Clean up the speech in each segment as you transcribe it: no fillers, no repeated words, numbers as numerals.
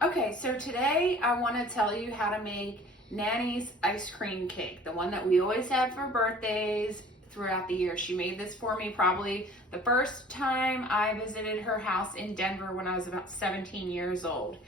Okay, so today I want to tell you how to make Nanny's ice cream cake, the one that we always have for birthdays throughout the year. She made this for me probably the first time I visited her house in Denver when I was about 17 years old.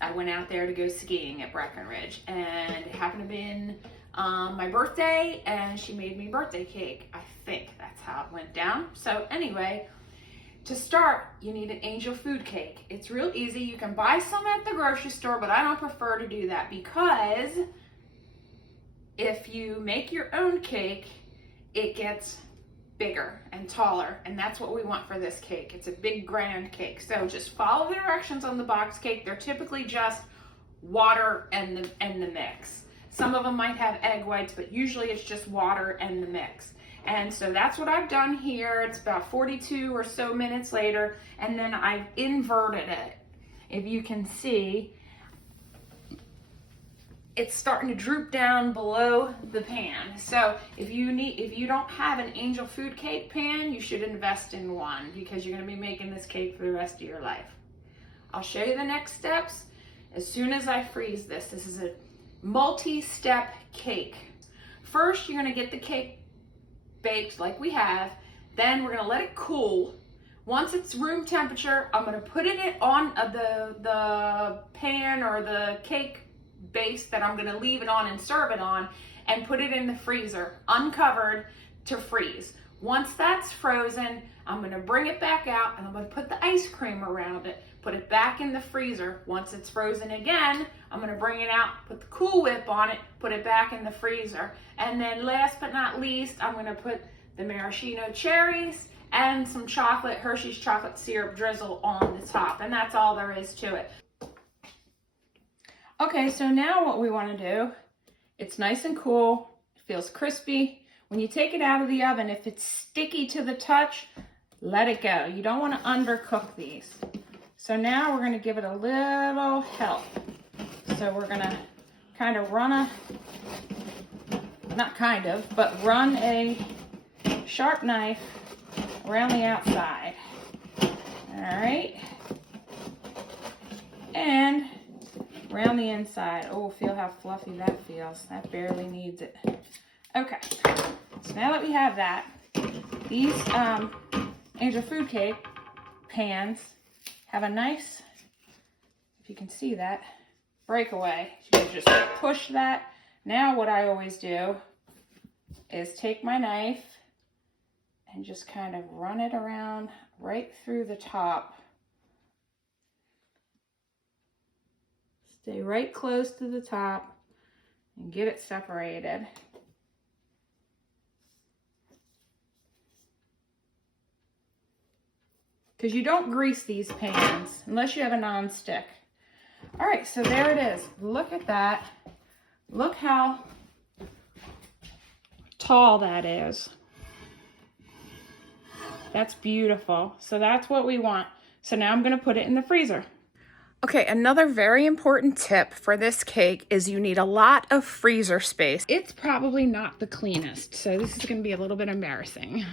I went out there to go skiing at Breckenridge, and it happened to be my birthday, and she made me birthday cake. I think that's how it went down. So anyway, to start, you need an angel food cake. It's real easy. You can buy some at the grocery store, but I don't prefer to do that because if you make your own cake, it gets bigger and taller, and that's what we want for this cake. It's a big, grand cake. So just follow the directions on the box cake. They're typically just water and the mix. Some of them might have egg whites, but usually it's just water and the mix. And so that's what I've done here. It's about 42 or so minutes later, and then I've inverted it. If you can see, it's starting to droop down below the pan. So if you don't have an angel food cake pan, you should invest in one because you're gonna be making this cake for the rest of your life. I'll show you the next steps as soon as I freeze this. This is a multi-step cake. First, you're gonna get the cake baked like we have, then we're gonna let it cool. Once it's room temperature, I'm gonna put it on the pan or the cake base that I'm gonna leave it on and serve it on, and put it in the freezer, uncovered, to freeze. Once that's frozen, I'm gonna bring it back out and I'm gonna put the ice cream around it, put it back in the freezer. Once it's frozen again, I'm gonna bring it out, put the Cool Whip on it, put it back in the freezer. And then last but not least, I'm gonna put the maraschino cherries and some chocolate, Hershey's chocolate syrup drizzle on the top. And that's all there is to it. Okay, so now what we wanna do, it's nice and cool, it feels crispy. When you take it out of the oven, if it's sticky to the touch, let it go. You don't wanna undercook these. So now we're gonna give it a little help. So we're gonna kind of run a sharp knife around the outside. All right. And around the inside. Oh, feel how fluffy that feels. That barely needs it. Okay. So now that we have that, these angel food cake pans have a nice, if you can see that, breakaway. You can just push that. Now what I always do is take my knife and just kind of run it around right through the top. Stay right close to the top and get it separated. Because you don't grease these pans unless you have a non-stick. All right, so there it is. Look at that. Look how tall that is. That's beautiful. So that's what we want. So now I'm gonna put it in the freezer. Okay, another very important tip for this cake is you need a lot of freezer space. It's probably not the cleanest, so this is gonna be a little bit embarrassing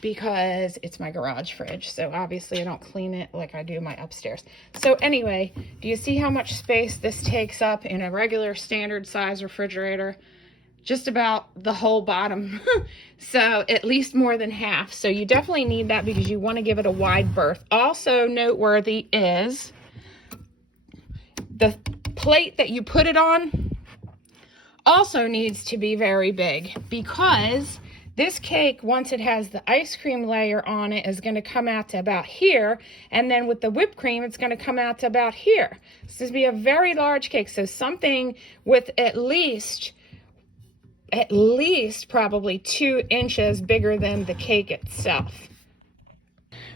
because it's my garage fridge, so obviously I don't clean it like I do my upstairs. So anyway, do you see how much space this takes up in a regular standard size refrigerator? Just about the whole bottom. So at least more than half. So you definitely need that because you wanna give it a wide berth. Also noteworthy is the plate that you put it on also needs to be very big because this cake, once it has the ice cream layer on it, is going to come out to about here, and then with the whipped cream, it's going to come out to about here. This is going to be a very large cake, so something with at least probably 2 inches bigger than the cake itself.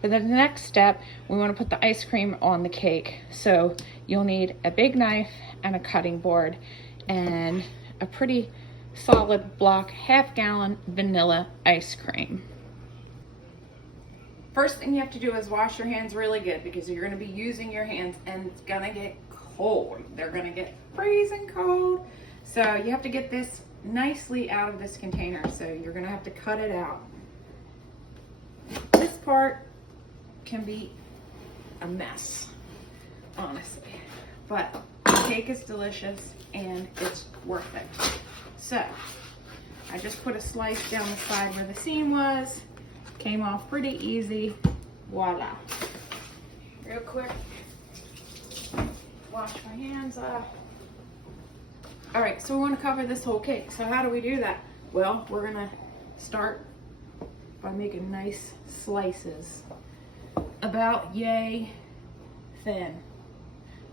For the next step, we want to put the ice cream on the cake. So you'll need a big knife and a cutting board and a pretty solid block, half-gallon vanilla ice cream. First thing you have to do is wash your hands really good because you're going to be using your hands and it's going to get cold. They're going to get freezing cold. So you have to get this nicely out of this container. So you're going to have to cut it out. This part can be a mess, honestly. but the cake is delicious and it's worth it. So I just put a slice down the side where the seam was. Came off pretty easy. Voila. Real quick, wash my hands off. All right, so we want to cover this whole cake. So how do we do that? Well, we're gonna start by making nice slices, about yay thin,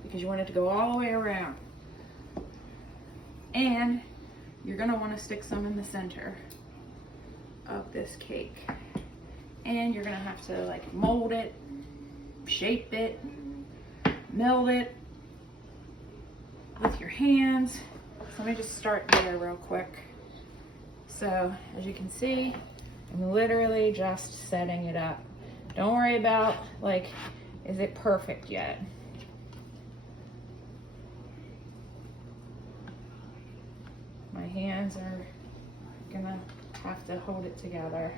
because you want it to go all the way around. And you're gonna want to stick some in the center of this cake. And you're gonna have to like mold it, shape it, meld it with your hands. So let me just start there real quick. So as you can see, I'm literally just setting it up. Don't worry about like, is it perfect yet? My hands are gonna have to hold it together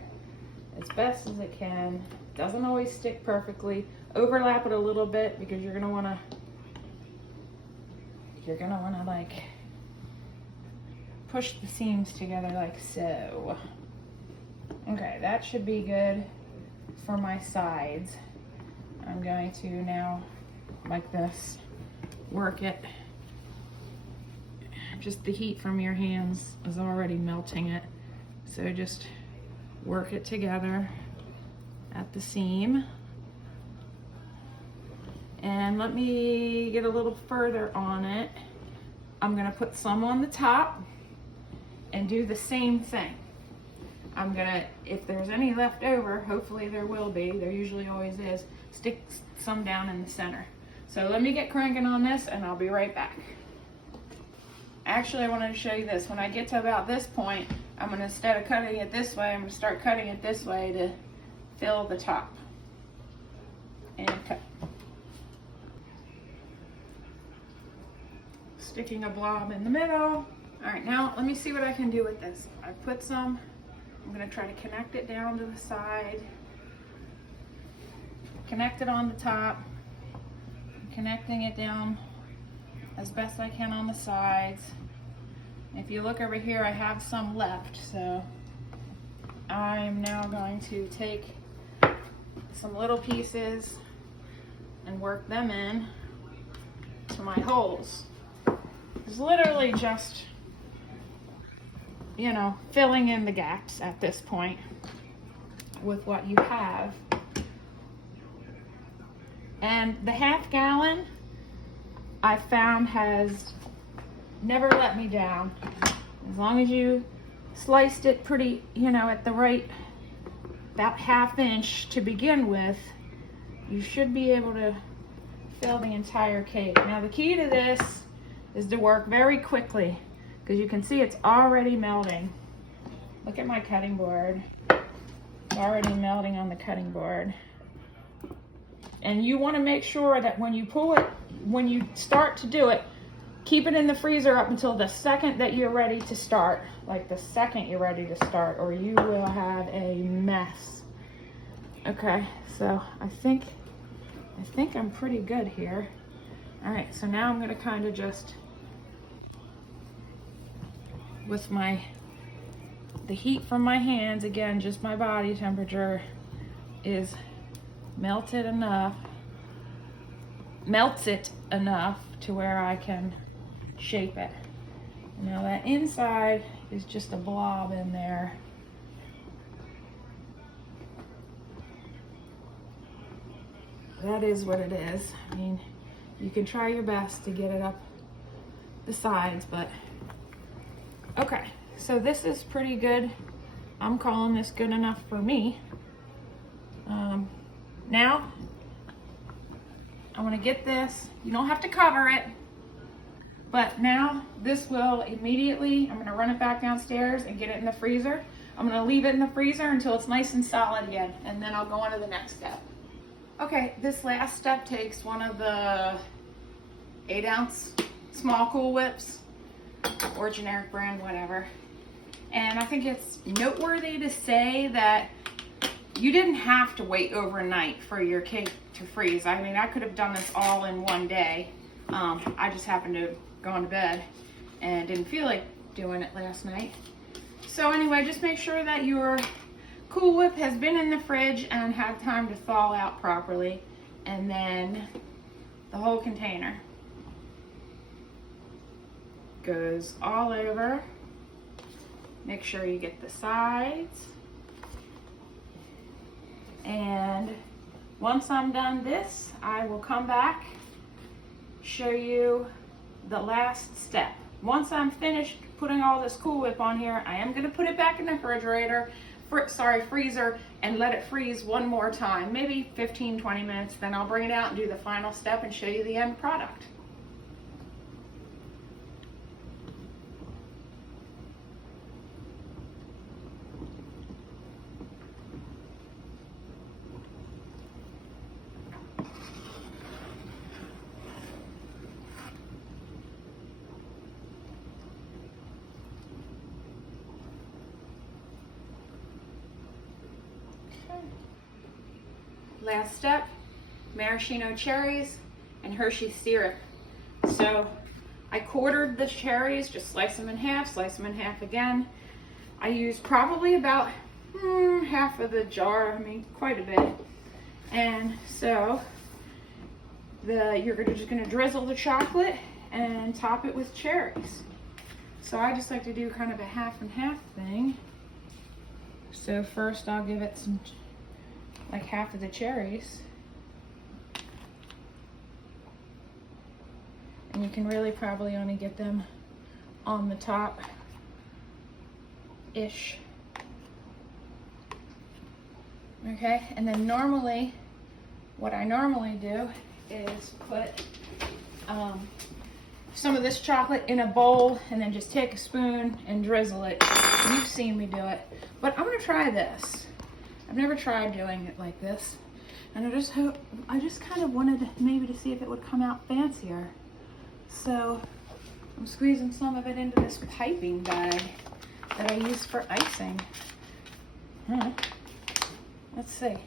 as best as it can. Doesn't always stick perfectly. Overlap it a little bit because you're gonna wanna like push the seams together like so. Okay, that should be good for my sides. I'm going to now, like this, work it. Just the heat from your hands is already melting it. So just work it together at the seam. And let me get a little further on it. I'm gonna put some on the top and do the same thing. I'm gonna, if there's any left over, hopefully there will be, there usually always is, stick some down in the center. So let me get cranking on this and I'll be right back. Actually, I wanted to show you this. When I get to about this point, I'm gonna, instead of cutting it this way, I'm gonna start cutting it this way to fill the top. And cut. Sticking a blob in the middle. All right, now let me see what I can do with this. I put some, I'm gonna try to connect it down to the side, connect it on the top, connecting it down as best I can on the sides. If you look over here, I have some left, so I'm now going to take some little pieces and work them in to my holes. It's literally just, you know, filling in the gaps at this point with what you have. And the half gallon I found has never let me down. As long as you sliced it pretty, you know, at the right, about 1/2 inch to begin with, you should be able to fill the entire cake. Now the key to this is to work very quickly, because you can see it's already melting. Look at my cutting board. It's already melting on the cutting board. And you want to make sure that when you pull it, when you start to do it, keep it in the freezer up until the second that you're ready to start. Like the second you're ready to start, or you will have a mess. Okay, so I think I'm pretty good here. All right, so now I'm gonna kind of just, with the heat from my hands, again, just my body temperature is melted enough, melts it enough to where I can shape it. Now that inside is just a blob in there. That is what it is. I mean, you can try your best to get it up the sides, but okay. So this is pretty good. I'm calling this good enough for me. Now, I want to get this. You don't have to cover it, but now this will immediately, I'm going to run it back downstairs and get it in the freezer. I'm going to leave it in the freezer until it's nice and solid again, and then I'll go on to the next step. Okay, this last step takes one of the 8-ounce small Cool Whips, or generic brand, whatever. And I think it's noteworthy to say that you didn't have to wait overnight for your cake to freeze. I mean, I could have done this all in one day, I just happened to go to bed and didn't feel like doing it last night. So anyway, just make sure that your Cool Whip has been in the fridge and had time to thaw out properly. And then the whole container goes all over. Make sure you get the sides. And once I'm done this, I will come back, show you the last step. Once I'm finished putting all this Cool Whip on here, I am gonna put it back in the refrigerator, freezer, and let it freeze one more time, maybe 15-20 minutes. Then I'll bring it out and do the final step and show you the end product. Last step, maraschino cherries and Hershey syrup. So I quartered the cherries, just slice them in half again. I used probably about half of the jar, I mean quite a bit. And so you're just gonna drizzle the chocolate and top it with cherries. So I just like to do kind of a half and half thing. So first I'll give it some, like half of the cherries. And you can really probably only get them on the top-ish. Okay, and then normally, what I normally do is put some of this chocolate in a bowl and then just take a spoon and drizzle it. You've seen me do it, but I'm gonna try this. I've never tried doing it like this, and I just kind of wanted maybe to see if it would come out fancier. So I'm squeezing some of it into this piping bag that I use for icing. Let's see.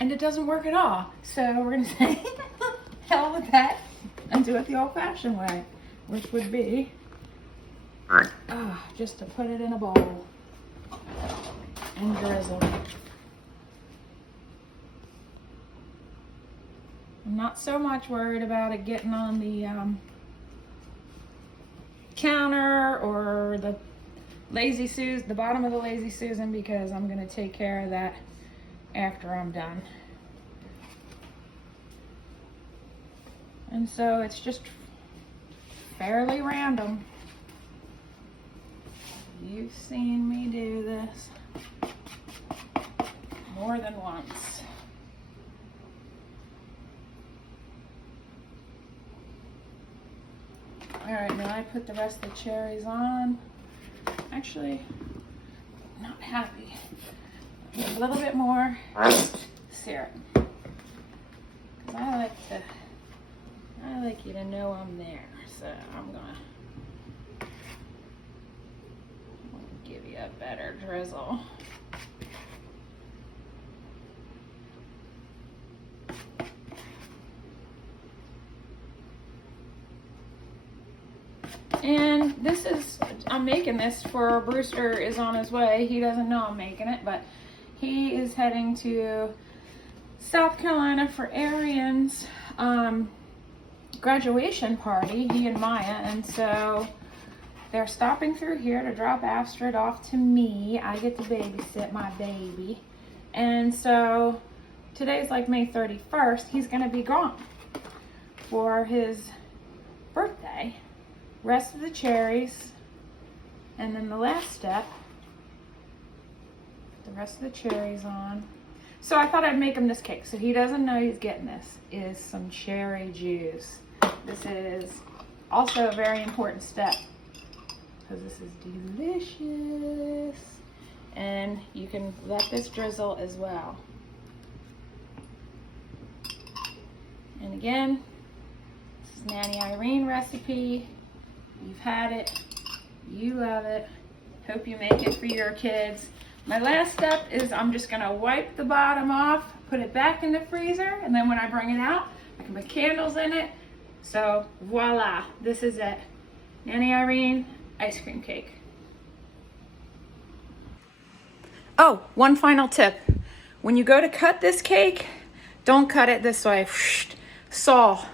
And it doesn't work at all. So we're gonna say hell with that and do it the old-fashioned way, which would be just to put it in a bowl and drizzle. I'm not so much worried about it getting on the counter or the the bottom of the Lazy Susan, because I'm gonna take care of that after I'm done. And so it's just fairly random. You've seen me do this more than once. All right, now I put the rest of the cherries on. Actually, not happy. A little bit more syrup. 'Cause I like you to know I'm there. So I'm gonna give you a better drizzle. And this is, I'm making this for Brewster is on his way. He doesn't know I'm making it, but he is heading to South Carolina for Arian's graduation party, he and Maya, and so they're stopping through here to drop Astrid off to me. I get to babysit my baby. And so today's like May 31st. He's gonna be gone for his birthday. Rest of the cherries, and then the last step, the rest of the cherries on. So I thought I'd make him this cake so he doesn't know he's getting this, is some cherry juice. This is also a very important step because this is delicious. And you can let this drizzle as well. And again, this is Nanny Irene recipe. You've had it, you love it, Hope you make it for your kids. My last step is I'm just gonna wipe the bottom off, put it back in the freezer, and then when I bring it out, I can put candles in it. So voila, this is it. Nanny Irene ice cream cake. Oh, one final tip. When you go to cut this cake, don't cut it this way. Saw.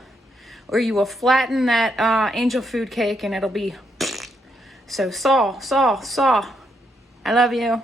Or you will flatten that angel food cake and it'll be... So saw. I love you.